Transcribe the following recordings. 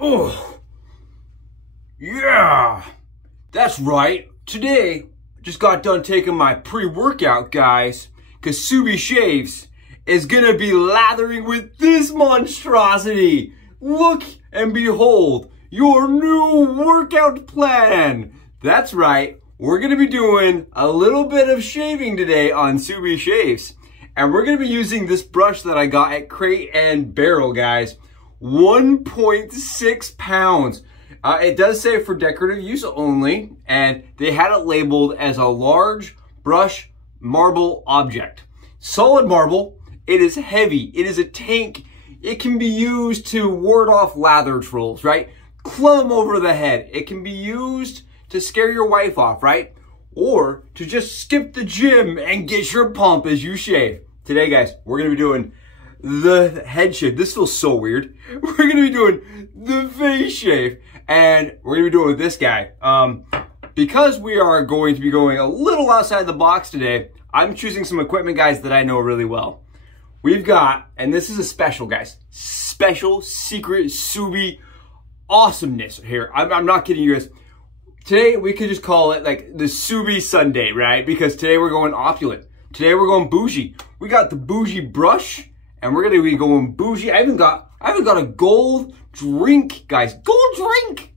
Oh, yeah, that's right. Today, just got done taking my pre-workout, guys, because Subi Shaves is gonna be lathering with this monstrosity. Look and behold, your new workout plan. That's right, we're gonna be doing a little bit of shaving today on Subi Shaves. And we're gonna be using this brush that I got at Crate and Barrel, guys. 1.6 pounds. It does say for decorative use only, and they had it labeled as a large brush marble object. Solid marble, it is heavy, it is a tank. It can be used to ward off lather trolls, right? Club them over the head. It can be used to scare your wife off, right? Or to just skip the gym and get your pump as you shave. Today, guys, we're gonna be doing the head shave. This feels so weird. We're gonna be doing the face shave, and we're gonna be doing with this guy. Because we are going to be going a little outside the box today, I'm choosing some equipment, guys, that I know really well. We've got, and this is a special, guys, special secret Subi awesomeness here. I'm not kidding you guys. Today, we could just call it like the Subi Sunday, right? Because today we're going opulent. Today we're going bougie. We got the bougie brush, and we're gonna be going bougie. I even got a gold drink, guys. Gold drink.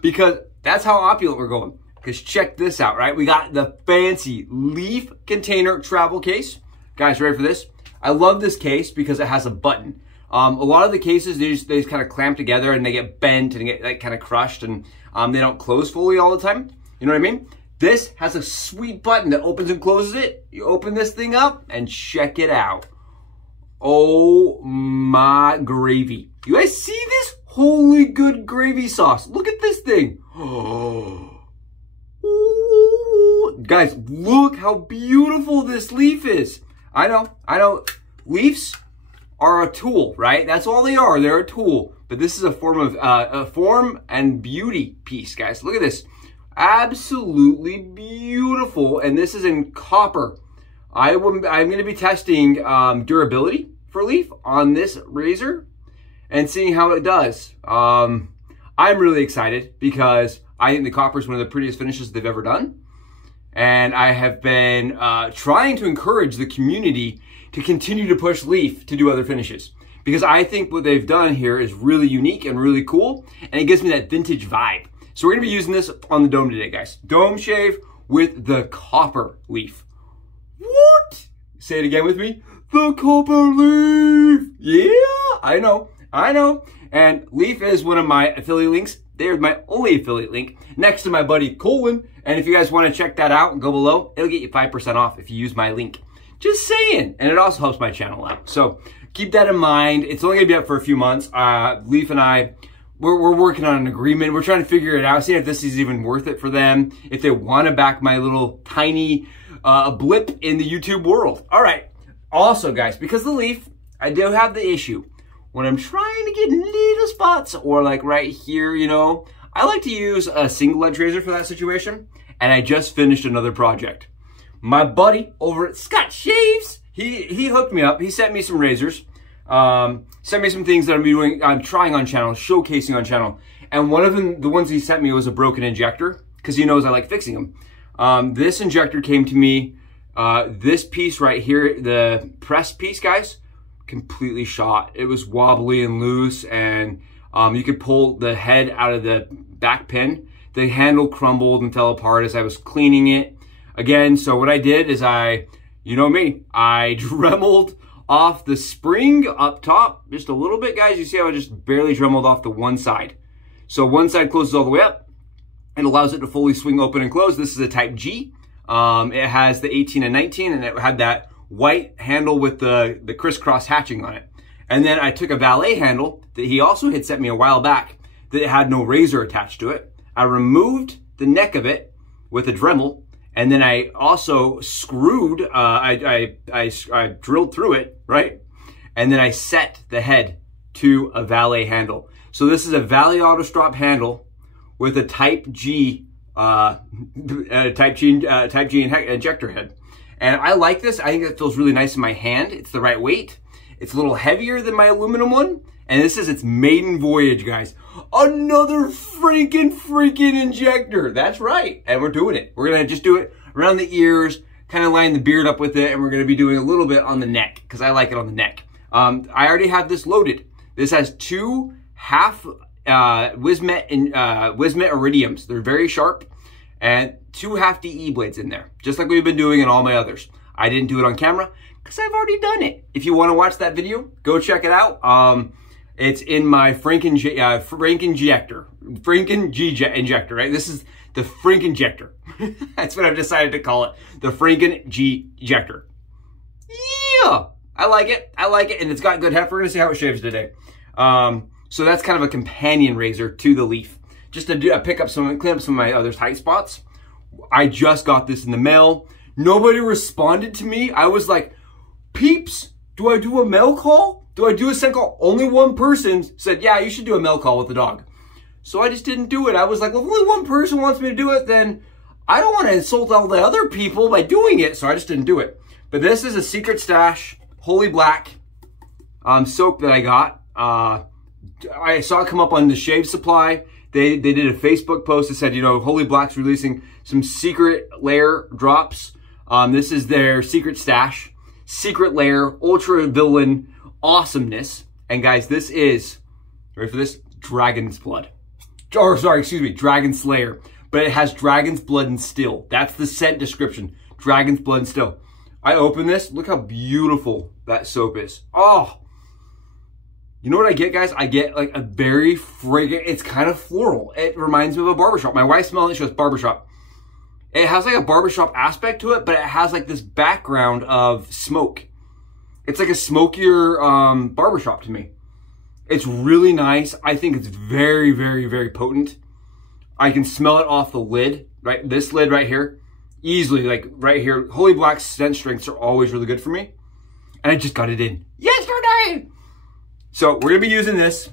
Because that's how opulent we're going. Because check this out, right? We got the fancy Leaf container travel case. Guys, ready for this? I love this case because it has a button. A lot of the cases, they just kind of clamp together and they get bent and get like kind of crushed, and they don't close fully all the time. You know what I mean? This has a sweet button that opens and closes it. You open this thing up and check it out. Oh my gravy. You guys see this? Holy good gravy sauce. Look at this thing. Oh. Guys, look how beautiful this leaf is. I know. Leafs are a tool, right? That's all they are. They're a tool. But this is a form and beauty piece, guys. Look at this. Absolutely beautiful. And this is in copper. I'm going to be testing durability for leaf on this razor and seeing how it does. I'm really excited because I think the copper is one of the prettiest finishes they've ever done. And I have been trying to encourage the community to continue to push Leaf to do other finishes, because I think what they've done here is really unique and really cool, and it gives me that vintage vibe. So we're gonna be using this on the dome today, guys. Dome shave with the copper leaf. What? Say it again with me. The copper leaf. Yeah, I know. And Leaf is one of my affiliate links. They're my only affiliate link next to my buddy Colin. And if you guys want to check that out, go below. It'll get you 5% off if you use my link. Just saying. And it also helps my channel out. So keep that in mind. It's only going to be up for a few months. Leaf and I, we're working on an agreement. We're trying to figure it out, seeing if this is even worth it for them, if they want to back my little tiny blip in the YouTube world. All right. Also, guys, because of the Leaf, I do have the issue. When I'm trying to get little spots, or like right here, you know, I like to use a single edge razor for that situation. And I just finished another project. My buddy over at Scott Shaves, he hooked me up. He sent me some razors, sent me some things that I'm trying on channel, showcasing on channel. And one of them, the ones he sent me, was a broken injector, because he knows I like fixing them. This injector came to me, this piece right here, the press piece, guys, completely shot. It was wobbly and loose, and you could pull the head out of the back pin. The handle crumbled and fell apart as I was cleaning it. Again, so what I did is you know me, I dremeled off the spring up top just a little bit, guys. You see how I just barely dremeled off the one side. So one side closes all the way up and allows it to fully swing open and close. This is a type G. It has the 18 and 19, and it had that white handle with the crisscross hatching on it. And then I took a Valet handle that he also had sent me a while back that had no razor attached to it. I removed the neck of it with a Dremel, and then I also screwed, I drilled through it, right? And then I set the head to a Valet handle. So this is a Valet Auto Strop handle with a Type G injector head. And I like this. I think it feels really nice in my hand. It's the right weight. It's a little heavier than my aluminum one, And this is its maiden voyage, guys. Another freaking injector. That's right. And we're doing it. We're going to just do it around the ears, kind of line the beard up with it, and we're going to be doing a little bit on the neck because I like it on the neck. I already have this loaded. This has 2 half Wizamet iridiums. They're very sharp, and 2 half DE blades in there, just like we've been doing in all my others. I didn't do it on camera because I've already done it. If you want to watch that video, go check it out. It's in my Franken-G-ECTOR. Franken-G-Injector, right? This is the Franken-Injector. That's what I've decided to call it. The Franken-G-Injector. Yeah! I like it. I like it. And it's got good heft. We're going to see how it shaves today. So that's kind of a companion razor to the Leaf. Just to clean up some of my other tight spots. I just got this in the mail. Nobody responded to me. I was like, peeps, do I do a mail call? Do I do a send call? Only one person said, yeah, you should do a mail call with the dog. So I just didn't do it. I was like, well, if only one person wants me to do it, then I don't want to insult all the other people by doing it. So I just didn't do it. But this is a Secret Stash Holy Black soap that I got. I saw it come up on the Shave Supply. They did a Facebook post that said, you know, Holy Black's releasing some secret layer drops. This is their Secret Stash, Secret Layer, Ultra Villain awesomeness. And guys, this is, ready for this? Dragon's blood. Or sorry, excuse me, Dragon Slayer. But it has dragon's blood and still. That's the scent description. Dragon's blood and still. I open this. Look how beautiful that soap is. Oh, you know what I get, guys? I get like a very fragrant, it's kind of floral. It reminds me of a barbershop. My wife smelled it, she goes, barbershop. It has like a barbershop aspect to it, but it has like this background of smoke. It's like a smokier barbershop to me. It's really nice. I think it's very, very, very potent. I can smell it off the lid, right? This lid right here, easily, like right here. Holy Black scent strengths are always really good for me. And I just got it in yesterday. So we're gonna be using this.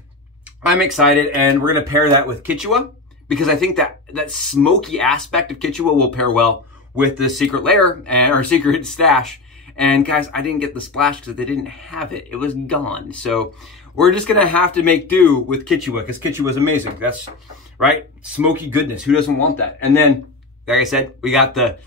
I'm excited, and we're gonna pair that with Kituwah because I think that smoky aspect of Kituwah will pair well with the Secret Layer and our Secret Stash. And guys, I didn't get the splash because they didn't have it. It was gone. So we're just gonna have to make do with Kituwah because Kituwah is amazing. That's right, smoky goodness. Who doesn't want that? And then, like I said, we got the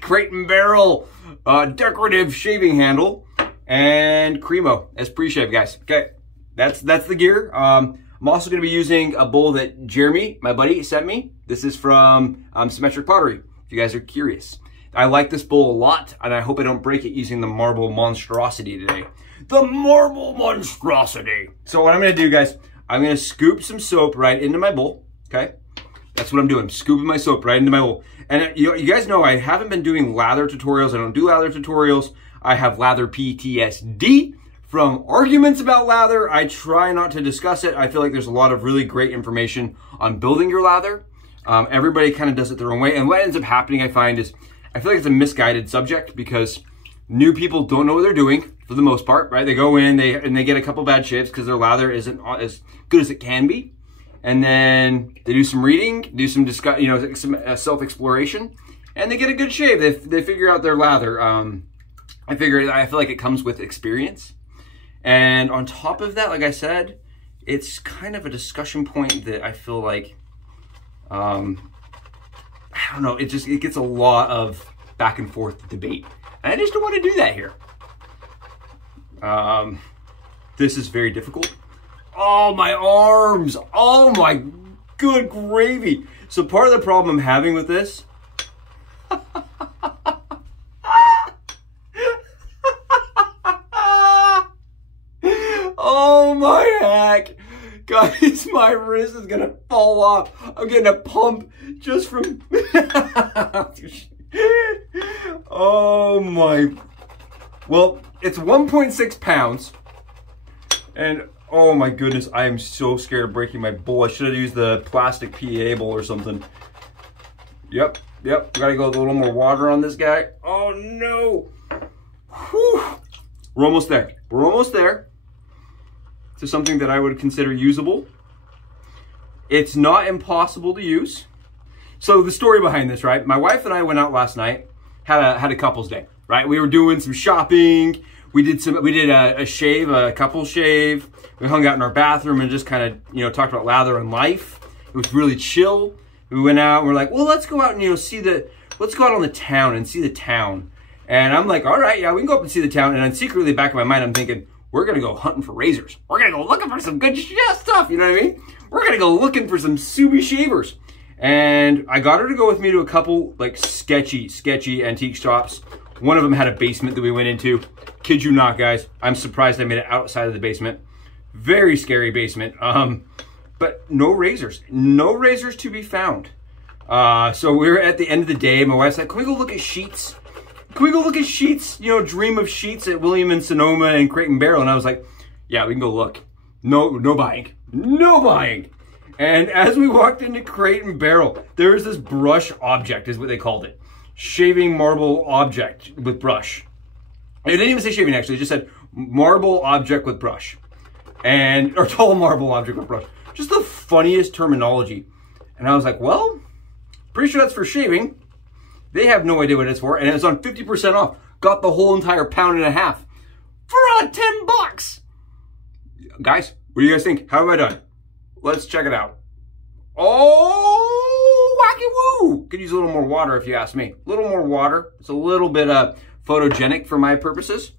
Crate and Barrel decorative shaving handle and Cremo as pre-shave, guys. Okay, that's the gear. I'm also gonna be using a bowl that Jeremy, my buddy, sent me. This is from Symmetric Pottery, if you guys are curious. I like this bowl a lot, and I hope I don't break it using the marble monstrosity today. The marble monstrosity. So what I'm gonna do, guys, I'm gonna scoop some soap right into my bowl, okay? That's what I'm doing, scooping my soap right into my bowl. And you guys know I haven't been doing lather tutorials. I don't do lather tutorials. I have lather PTSD from arguments about lather. I try not to discuss it. I feel like there's a lot of really great information on building your lather. Everybody kind of does it their own way. And what ends up happening, I find, is I feel like it's a misguided subject because new people don't know what they're doing for the most part, right? They go in, and they get a couple bad shaves because their lather isn't as good as it can be. And then they do some reading, do some some self-exploration, and they get a good shave. They figure out their lather. I feel like it comes with experience. And on top of that, like I said, it's kind of a discussion point that I feel like, I don't know, it gets a lot of back and forth debate. And I just don't want to do that here. This is very difficult. Oh, my arms. Oh, my good gravy. So part of the problem I'm having with this, oh my heck. Guys, my wrist is gonna fall off. I'm getting a pump just from, oh my. Well, it's 1.6 pounds. And oh my goodness, I am so scared of breaking my bowl. I should have used the plastic PA bowl or something. Yep. Gotta go with a little more water on this guy. Oh no. Whew. We're almost there. We're almost there to something that I would consider usable. It's not impossible to use. So the story behind this, right? My wife and I went out last night, had a couple's day, right? We were doing some shopping. We did a shave, a couple shave. We hung out in our bathroom and just kind of, you know, talked about lather and life. It was really chill. We went out and we're like, well, let's go out and, you know, let's go out on the town and see the town. And I'm like, all right, yeah, we can go up and see the town. And then secretly back in my mind, I'm thinking, we're gonna go hunting for razors. We're gonna go looking for some good stuff, you know what I mean? We're gonna go looking for some Subi shavers. And I got her to go with me to a couple like sketchy antique shops. One of them had a basement that we went into. Kid you not, guys. I'm surprised I made it outside of the basement. Very scary basement. But no razors to be found. So we were at the end of the day. My wife's like, can we go look at sheets? Can we go look at sheets? You know, dream of sheets at William and Sonoma and Crate and Barrel. And I was like, yeah, we can go look. No buying. No buying. And as we walked into Crate and Barrel, there was this brush object, is what they called it. Shaving marble object with brush. It didn't even say shaving, actually. It just said marble object with brush. Or tall marble object with brush. Just the funniest terminology. And I was like, well, pretty sure that's for shaving. They have no idea what it's for. And it was on 50% off. Got the whole entire £1.50 for 10 bucks. Guys, what do you guys think? How have I done? Let's check it out. Oh, wacky woo. Could use a little more water if you ask me. A little more water. It's a little bit photogenic for my purposes.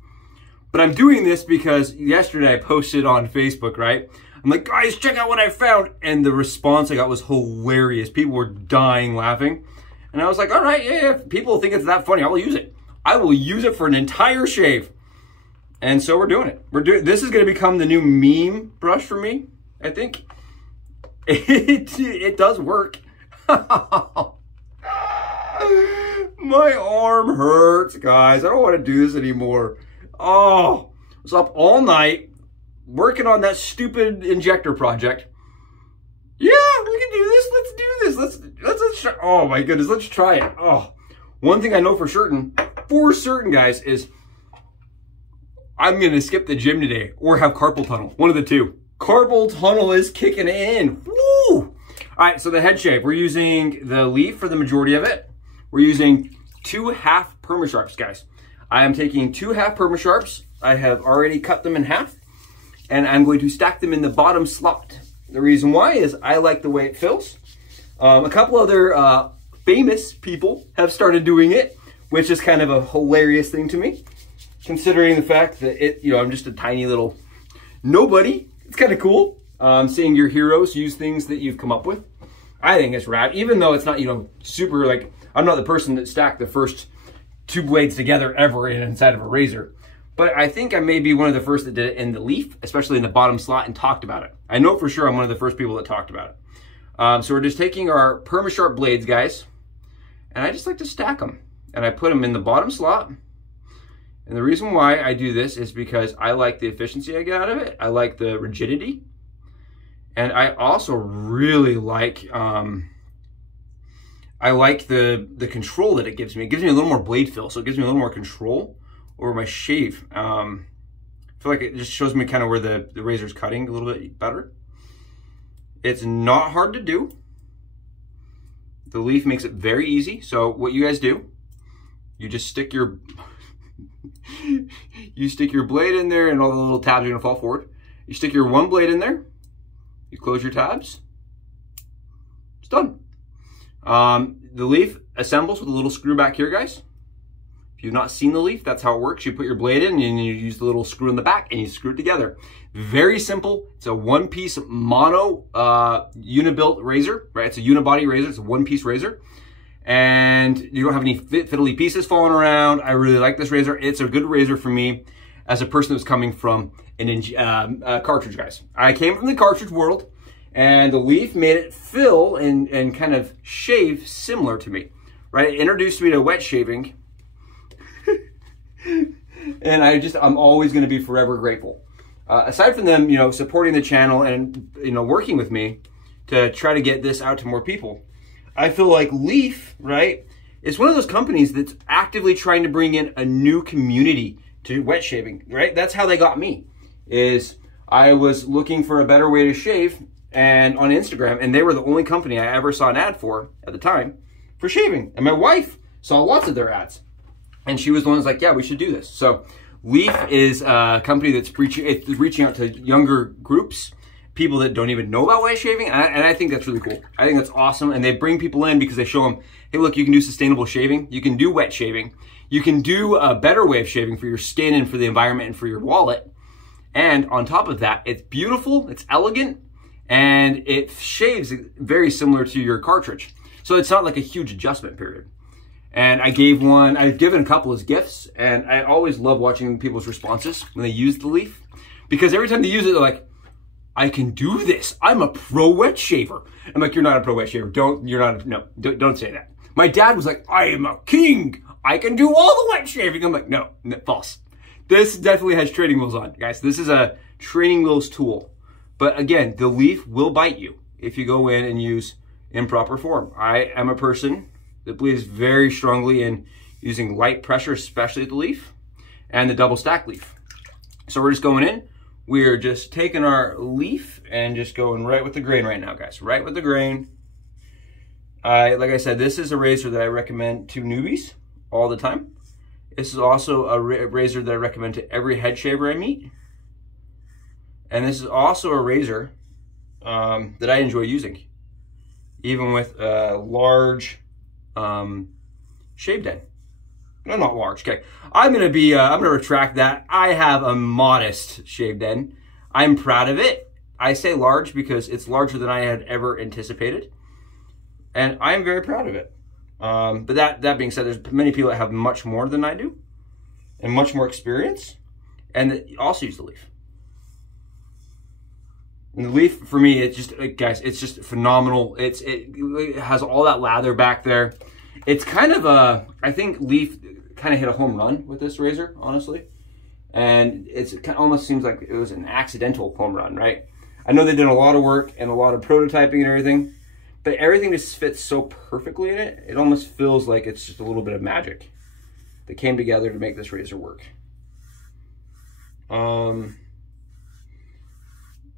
But I'm doing this because yesterday I posted on Facebook, right? I'm like, guys, check out what I found. And the response I got was hilarious. People were dying laughing. And I was like, all right, yeah, if people think it's that funny, I will use it. I will use it for an entire shave. And so we're doing it. This is going to become the new meme brush for me, I think. It does work. My arm hurts, guys. I don't want to do this anymore. Oh, I was up all night working on that stupid injector project. Yeah, we can do this. Let's do this. Let's try. Oh my goodness, let's try it. Oh, one thing I know for certain, guys, is I'm gonna skip the gym today or have carpal tunnel. One of the two. Carpal tunnel is kicking in. Woo! All right, so the head shave, we're using the Leaf for the majority of it. We're using 2 half Permasharps, guys. I am taking 2 half Permasharps. I have already cut them in half, and I'm going to stack them in the bottom slot. The reason why is I like the way it feels. A couple other famous people have started doing it, which is kind of a hilarious thing to me, considering the fact that I'm just a tiny little nobody. It's kind of cool seeing your heroes use things that you've come up with. I think it's rad, even though it's not, super, like, I'm not the person that stacked the first 2 blades together ever inside of a razor. But I think I may be one of the first that did it in the Leaf, especially in the bottom slot, and talked about it. I know for sure I'm one of the first people that talked about it. So we're just taking our Permasharp blades, guys, and I just like to stack them. And I put them in the bottom slot. And the reason why I do this is because I like the efficiency I get out of it. I like the rigidity. And I also really like, the control that it gives me. It gives me a little more blade feel, so it gives me a little more control over my shave. I feel like it just shows me kind of where the razor's cutting a little bit better. It's not hard to do. The Leaf makes it very easy. So what you guys do, you just stick your blade in there, and all the little tabs are gonna fall forward. You stick your one blade in there, you close your tabs, it's done. The Leaf assembles with a little screw back here, guys. If you've not seen the Leaf, that's how it works. You put your blade in and you use the little screw in the back and you screw it together. Very simple. It's a one-piece mono unibuilt razor, right? It's a unibody razor. It's a one-piece razor. And you don't have any fiddly pieces falling around. I really like this razor. It's a good razor for me as a person who's coming from a cartridge, guys. I came from the cartridge world, and the Leaf made it fill and kind of shave similar to me, right? It introduced me to wet shaving. And I'm always going to be forever grateful. Aside from them, supporting the channel and, working with me to try to get this out to more people, I feel like Leaf, right, is one of those companies that's actively trying to bring in a new community to wet shaving, right? That's how they got me, is I was looking for a better way to shave and on Instagram, and they were the only company I ever saw an ad for at the time for shaving. And my wife saw lots of their ads. And she was the one who's like, yeah, we should do this. So Leaf is a company that's reaching out to younger groups, people that don't even know about wet shaving, and I think that's really cool. I think that's awesome, and they bring people in because they show them, hey, look, you can do sustainable shaving, you can do wet shaving, you can do a better way of shaving for your skin and for the environment and for your wallet, and on top of that, it's beautiful, it's elegant, and it shaves very similar to your cartridge. So it's not like a huge adjustment period. And I've given a couple as gifts, and I always love watching people's responses when they use the Leaf, because every time they use it, they're like, I can do this. I'm a pro wet shaver. I'm like, you're not a pro wet shaver. Don't say that. My dad was like, I am a king. I can do all the wet shaving. I'm like, no, false. This definitely has training wheels on, guys. This is a training wheels tool. But again, the Leaf will bite you if you go in and use improper form. I am a person that believes very strongly in using light pressure, especially with the Leaf, and the double stack Leaf. So we're just going in. We're just taking our Leaf and just going right with the grain right now, guys. Right with the grain. Like I said, this is a razor that I recommend to newbies all the time. This is also a razor that I recommend to every head shaver I meet. And this is also a razor that I enjoy using, even with a large shaved end. No, not large. Okay, I'm gonna retract that. I have a modest shaved end. I'm proud of it. I say large because it's larger than I had ever anticipated, and I'm very proud of it. But that being said, there's many people that have much more than I do, and much more experience, and that also use the Leaf. And the Leaf, for me, it's just, guys, it's just phenomenal. It has all that lather back there. It's kind of I think Leaf kind of hit a home run with this razor, honestly. And it almost seems like it was an accidental home run, right? I know they did a lot of work and a lot of prototyping and everything, but everything just fits so perfectly in it. It almost feels like it's just a little bit of magic that came together to make this razor work.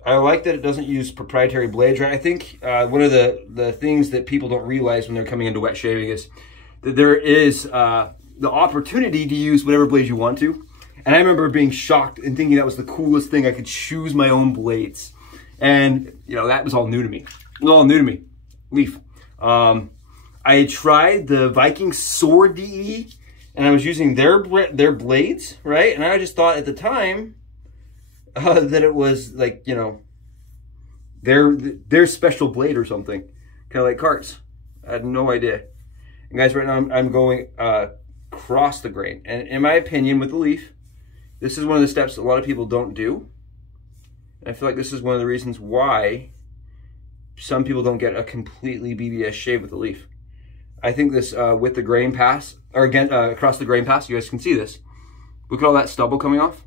I like that it doesn't use proprietary blades, right? I think one of the things that people don't realize when they're coming into wet shaving is that there is the opportunity to use whatever blades you want to. And I remember being shocked and thinking that was the coolest thing. I could choose my own blades. And, you know, that was all new to me. It was all new to me. Leaf. I had tried the Viking Sword DE, and I was using their blades, right? And I just thought at the time that it was like, you know, their special blade or something, kind of like carts. I had no idea. And guys, right now I'm going across the grain, and in my opinion, with the Leaf, this is one of the steps that a lot of people don't do. And I feel like this is one of the reasons why some people don't get a completely BBS shave with the Leaf. I think this with the grain pass, or again across the grain pass, you guys can see this. Look at all that stubble coming off.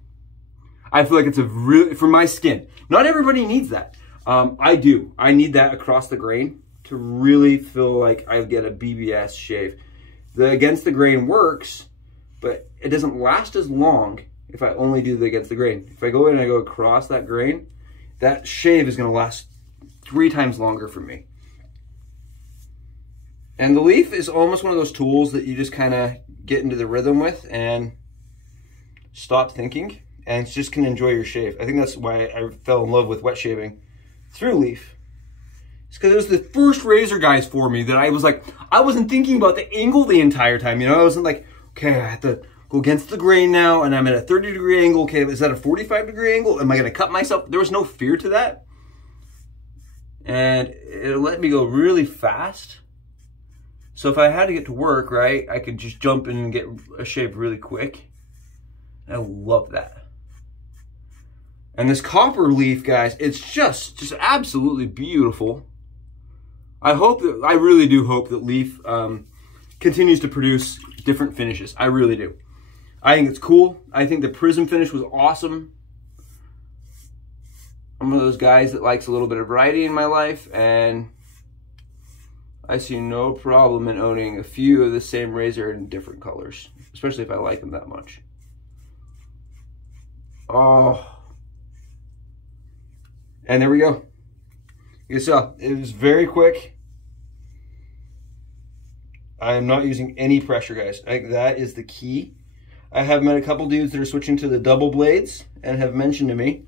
I feel like it's a really, for my skin, not everybody needs that. I do. I need that across the grain to really feel like I get a BBS shave. The against the grain works, but it doesn't last as long if I only do the against the grain. If I go in and I go across that grain, that shave is gonna last 3 times longer for me. And the Leaf is almost one of those tools that you just kind of get into the rhythm with and stop thinking, and just can enjoy your shave. I think that's why I fell in love with wet shaving through Leaf. It's because it was the first razor, guys, for me that I was like, I wasn't thinking about the angle the entire time. You know, I wasn't like, okay, I have to go against the grain now, and I'm at a 30-degree angle. Okay, is that a 45-degree angle? Am I gonna cut myself? There was no fear to that. And it let me go really fast. So if I had to get to work, right, I could just jump in and get a shave really quick. I love that. And this copper Leaf, guys, it's just absolutely beautiful. I really do hope that Leaf continues to produce different finishes. I really do. I think it's cool. I think the prism finish was awesome. I'm one of those guys that likes a little bit of variety in my life, and I see no problem in owning a few of the same razor in different colors, especially if I like them that much. Oh. And there we go. You saw, it was very quick. I am not using any pressure, guys. That is the key. I have met a couple dudes that are switching to the double blades and have mentioned to me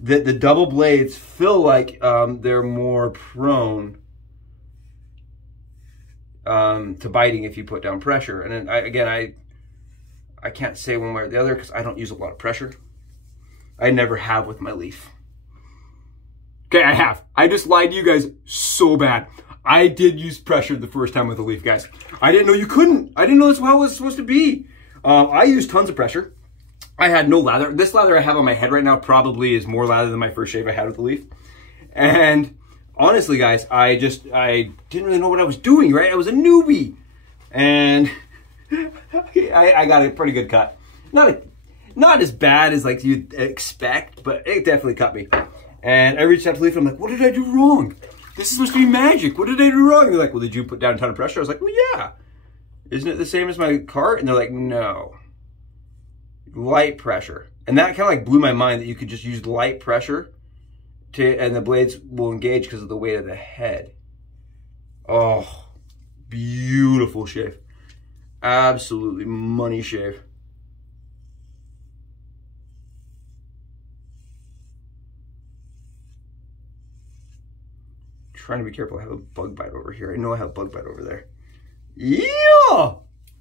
that the double blades feel like they're more prone to biting if you put down pressure. And then I can't say one way or the other because I don't use a lot of pressure. I never have with my Leaf. Okay, I have. I just lied to you guys so bad. I did use pressure the first time with the Leaf, guys. I didn't know you couldn't. I didn't know that's how it was supposed to be. I used tons of pressure. I had no lather. This lather I have on my head right now probably is more lather than my first shave I had with the Leaf. And honestly, guys, I didn't really know what I was doing, right? I was a newbie. And I got a pretty good cut. Not as bad as like you'd expect, but it definitely cut me. And I reached out to Leaf and I'm like, what did I do wrong? This is supposed to be magic. What did I do wrong? And they're like, well, did you put down a ton of pressure? I was like, well, yeah. Isn't it the same as my cart? And they're like, no. Light pressure. And that kind of like blew my mind that you could just use light pressure and the blades will engage because of the weight of the head. Oh, beautiful shave. Absolutely money shave. Trying to be careful. I have a bug bite over here. I know I have a bug bite over there. Yeah!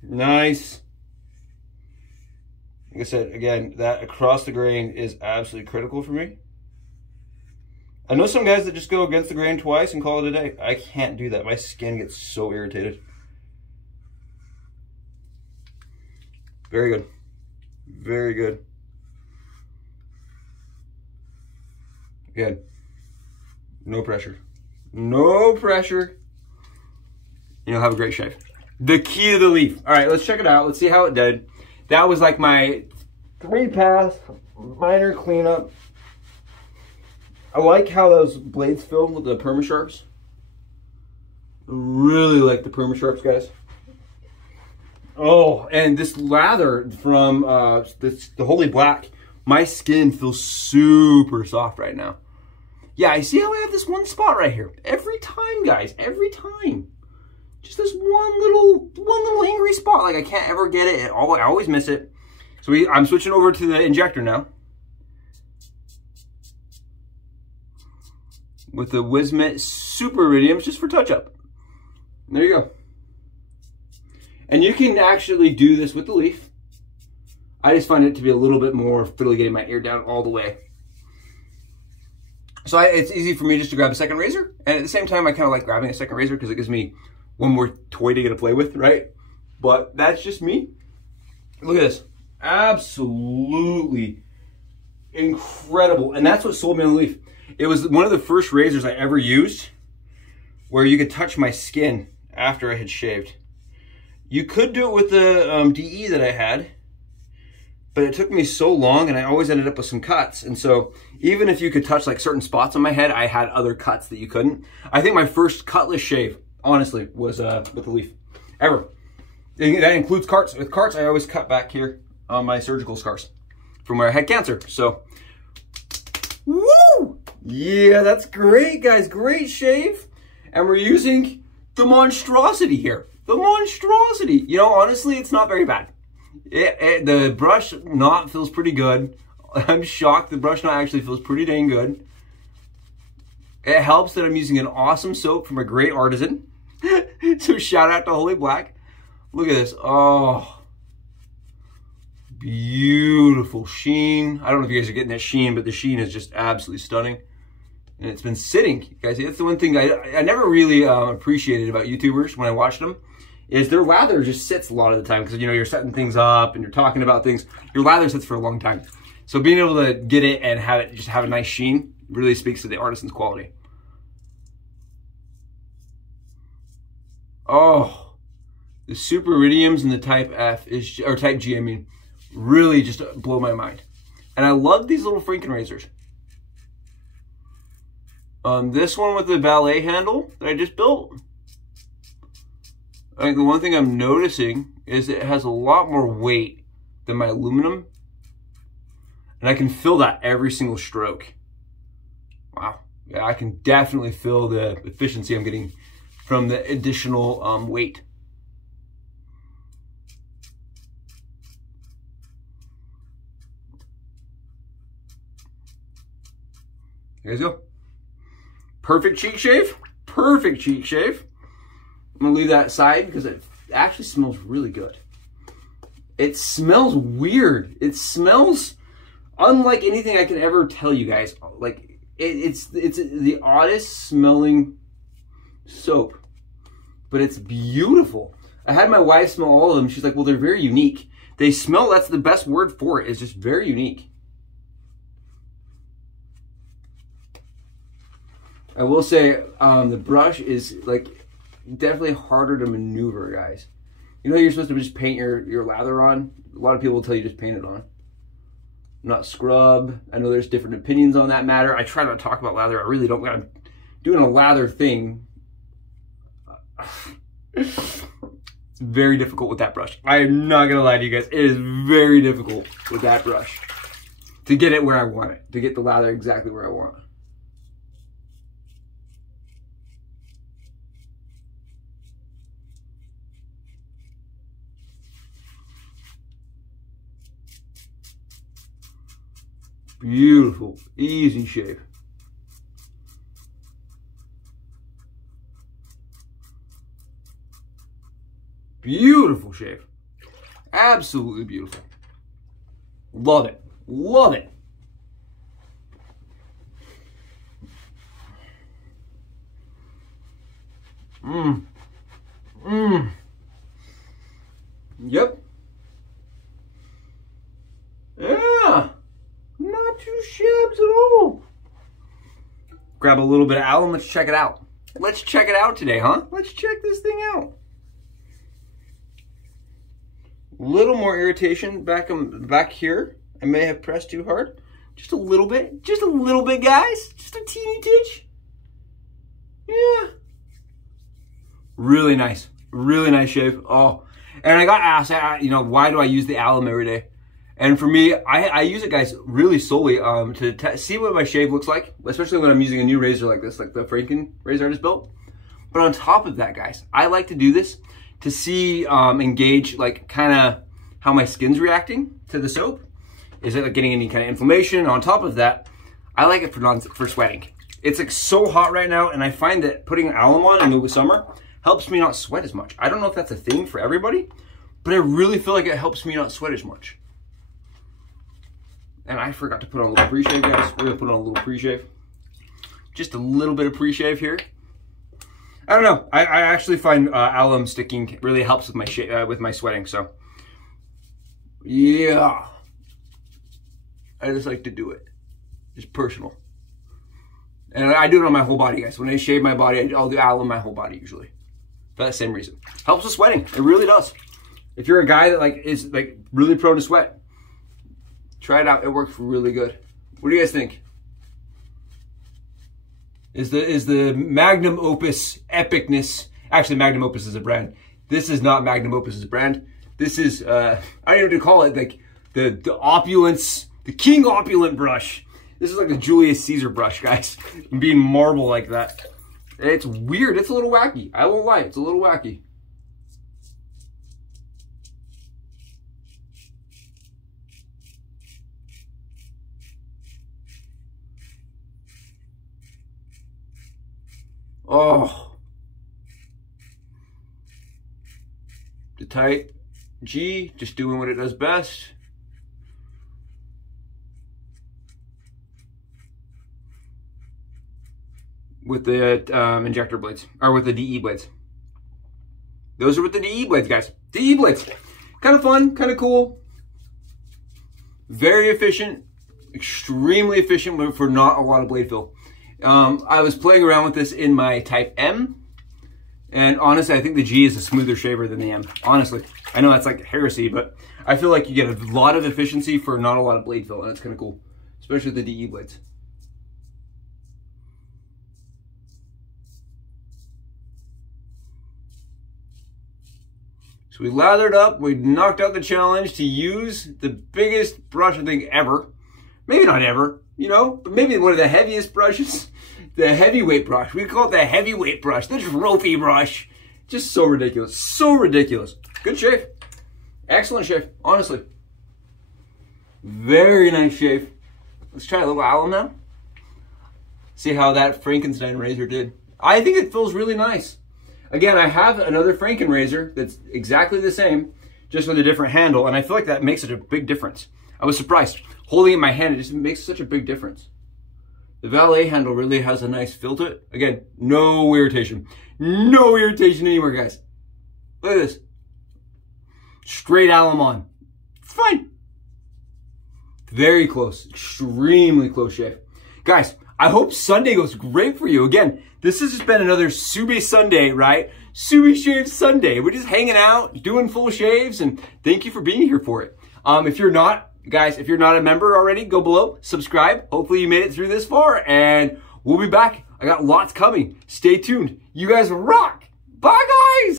Nice. Like I said, again, that across the grain is absolutely critical for me. I know some guys that just go against the grain twice and call it a day. I can't do that. My skin gets so irritated. Very good. Very good. Again, no pressure. No pressure. You'll have a great shave. The key to the Leaf. All right, let's check it out. Let's see how it did. That was like my 3-pass minor cleanup. I like how those blades feel with the Permasharps. Really like the Permasharps, guys. Oh, and this lather from the Holy Black, my skin feels super soft right now. Yeah, I see how I have this one spot right here. Every time, guys, every time. Just this one little angry spot. Like I can't ever get it. I always miss it. So I'm switching over to the injector now. With the Wizamet Super Iridiums just for touch-up. There you go. And you can actually do this with the Leaf. I just find it to be a little bit more fiddly getting my ear down all the way. So it's easy for me just to grab a second razor. And at the same time, I kind of like grabbing a second razor because it gives me one more toy to get to play with, right? But that's just me. Look at this. Absolutely incredible. And that's what sold me on the Leaf. It was one of the first razors I ever used where you could touch my skin after I had shaved. You could do it with the DE that I had, but it took me so long and I always ended up with some cuts. And so even if you could touch like certain spots on my head, I had other cuts that you couldn't. I think my first cutless shave, honestly, was with the Leaf, ever. That includes carts. With carts, I always cut back here on my surgical scars from where I had cancer. So, woo! Yeah, that's great, guys. Great shave. And we're using the monstrosity here. The monstrosity. You know, honestly, it's not very bad. The brush knot feels pretty good. I'm shocked the brush knot actually feels pretty dang good. It helps that I'm using an awesome soap from a great artisan. So shout out to Holy Black. Look at this. Oh, beautiful sheen. I don't know if you guys are getting that sheen, but the sheen is just absolutely stunning. And it's been sitting, guys. That's the one thing I never really appreciated about YouTubers when I watched them, is their lather just sits a lot of the time because, you know, you're setting things up and you're talking about things. Your lather sits for a long time. So being able to get it and have it just have a nice sheen really speaks to the artisan's quality. Oh, the Super Iridiums and the Type F or Type G, I mean, really just blow my mind. And I love these little Franken razors. This one with the Valet handle that I just built, I think the one thing I'm noticing is it has a lot more weight than my aluminum. And I can feel that every single stroke. Wow. Yeah, I can definitely feel the efficiency I'm getting from the additional weight. There you go. Perfect cheek shave. Perfect cheek shave. I'm gonna leave that aside because it actually smells really good. It smells weird. It smells unlike anything I can ever tell you guys. Like it's the oddest smelling soap, but it's beautiful. I had my wife smell all of them. She's like, well, they're very unique. They smell, that's the best word for it. It's just very unique. I will say the brush is like definitely harder to maneuver, guys. You know you're supposed to just paint your lather on? A lot of people will tell you just paint it on. Not scrub. I know there's different opinions on that matter. I try not to talk about lather. I really don't. I'm doing a lather thing. It's very difficult with that brush. I am not gonna lie to you guys. It is very difficult with that brush to get it where I want it, to get the lather exactly where I want it. Beautiful, easy shave. Beautiful shave. Absolutely beautiful. Love it. Love it. Yep. Yeah. Not too shabs at all. Grab a little bit of alum. Let's check it out. Let's check it out today, huh? Let's check this thing out. Little more irritation back here. I may have pressed too hard. Just a little bit. Just a little bit, guys. Just a teeny titch. Yeah. Really nice. Really nice shave. Oh. And I got asked, you know, why do I use the alum every day? And for me, I use it, guys, really solely to see what my shave looks like, especially when I'm using a new razor like this, like the Franken razor I just built. But on top of that, guys, I like to do this to see and gauge like kind of how my skin's reacting to the soap. Is it like getting any kind of inflammation? On top of that, I like it for sweating. It's like so hot right now, and I find that putting alum on in the summer helps me not sweat as much. I don't know if that's a thing for everybody, but I really feel like it helps me not sweat as much. And I forgot to put on a little pre-shave, guys. We're gonna put on a little pre-shave. Just a little bit of pre-shave here. I don't know. I actually find alum sticking really helps with my sweating. So yeah, I just like to do it. Just personal. And I do it on my whole body, guys. When I shave my body, I'll do alum my whole body usually. For that same reason. Helps with sweating. It really does. If you're a guy that is really prone to sweat, try it out. It works really good. What do you guys think? Is the Magnum Opus epicness? Actually, Magnum Opus is a brand. This is not Magnum Opus's brand. This is I don't know what to call it. Like the opulence, the King Opulent brush. This is like the Julius Caesar brush, guys. Being marble like that. It's weird. It's a little wacky. I won't lie. It's a little wacky. Oh, the tight G, just doing what it does best. With the injector blades, or with the DE blades. Those are with the DE blades, guys. DE blades, kind of fun, kind of cool. Very efficient, extremely efficient for not a lot of blade fill. I was playing around with this in my Type M, and honestly, I think the G is a smoother shaver than the M. Honestly, I know that's like heresy, but I feel like you get a lot of efficiency for not a lot of blade fill, and it's kind of cool, especially with the DE blades. So we lathered up, we knocked out the challenge to use the biggest brush I think ever. Maybe not ever, you know, but maybe one of the heaviest brushes. The heavyweight brush. We call it the heavyweight brush, the trophy brush. Just so ridiculous, so ridiculous. Good shave. Excellent shave, honestly. Very nice shave. Let's try a little alum now. see how that Frankenstein razor did. I think it feels really nice. Again, I have another Franken razor that's exactly the same, just with a different handle, and I feel like that makes such a big difference. I was surprised. Holding it in my hand, it just makes such a big difference. The Valet handle really has a nice feel to it. Again, no irritation. No irritation anywhere, guys. Look at this. Straight alum on. It's fine. Very close. Extremely close shave. Guys, I hope Sunday goes great for you. Again, this has just been another Sube Sunday, right? Sube Shave Sunday. We're just hanging out, doing full shaves, and thank you for being here for it. If you're not, guys, if you're not a member already, go below, subscribe. Hopefully you made it through this far, and we'll be back. I got lots coming. Stay tuned. You guys rock. Bye, guys.